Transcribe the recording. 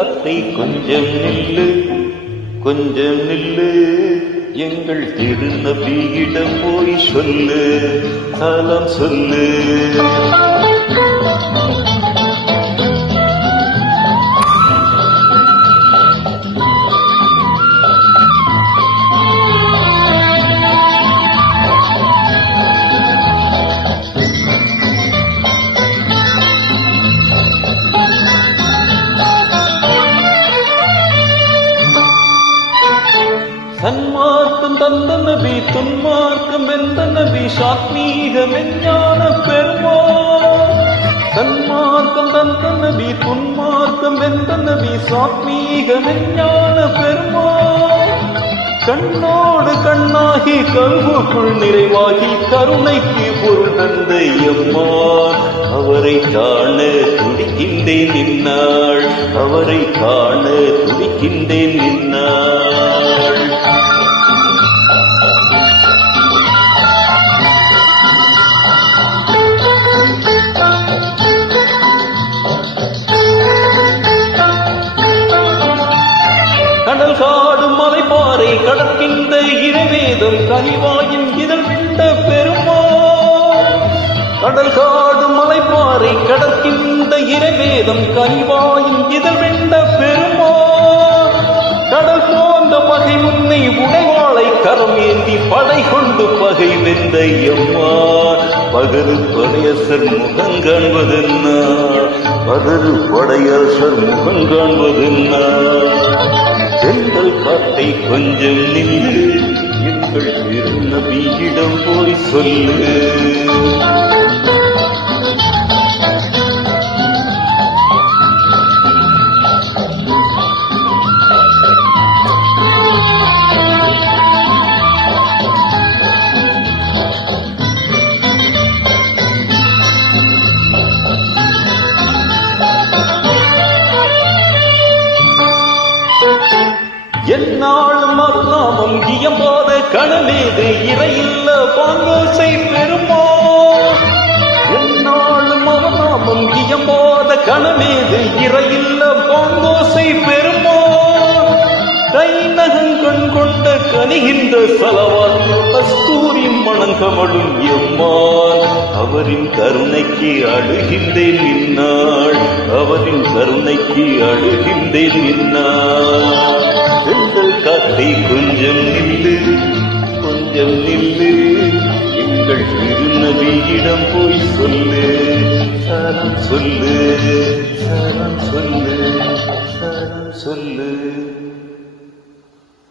காத்தை கொஞ்சம் நில்லு, கொஞ்சம் நில்லு, எங்கள் திருநபியிடம் போய் சொல்லு, சலாம் சொல்லு. சன்மார்க்கம் தந்த நபி, துன்மார்க்கம் எந்த நபி, சாத்மீகம் எஞ்ஞான பெருமான். சன்மார்க்கம் தந்த நபி, துன்மார்க்கம் எந்த நபி, சாத்மீகம் எஞ்ஞான பெருமான். கண்ணோடு கண்ணாகி கல்வுக்குள் நிறைவாகி கருணைக்கு பொருள் தந்த எம்மான். அவரை காண துடிக்கின்றேன் நின்னாள், அவரை காண துடிக்கின்றேன் நின்னாள். கடல் காடு மலை பாறை கடக்கின்ற இறைவேதம் கனிவாயின் இதழ் விண்ட பெருமான். கடல் காடு மலை பாறை கடக்கின்ற இறைவேதம் கனிவாயின் இதழ் விண்ட பெருமான். கடல் போன்ற பகை முன்னை உடைவாளை கரம் ஏந்தி படை கொண்டு பகை வென்ற எம்மான். பகரு படையரசர் முகம் காண்பதென்ன, பகரு படையரசர் முகம் காண்பதென்ன. தென்றல் காத்தை கொஞ்சம் நின்று, எங்கள் திருநபியிடம் போய் சொல்லு. என்னாலும் அல்லாமம் இயம்பாத கணமேது இறையில்ல பாங்கோசை பெருமான். என்னாலும் அவநாமம் இயம்பாத கணமேது இறையில்ல பாங்கோசை பெருமான். கைநகங் கண் கொண்ட கனிகின்ற சலவாத்து கஸ்தூரி மணங்கமடும் எம்மான். அவரின் கருணைக்கு அழுகின்றேன் நின்னாள், அவரின் கருணைக்கு அழுகின்றேன் நின்னாள். தென்றல் காத்தை கொஞ்சம் நில்லு, கொஞ்சம் நில்லு, எங்கள் திருநபியிடம் போய் சொல்லு, சரம் சொல்லு, சரம் சொல்லு, சரம் சொல்லு.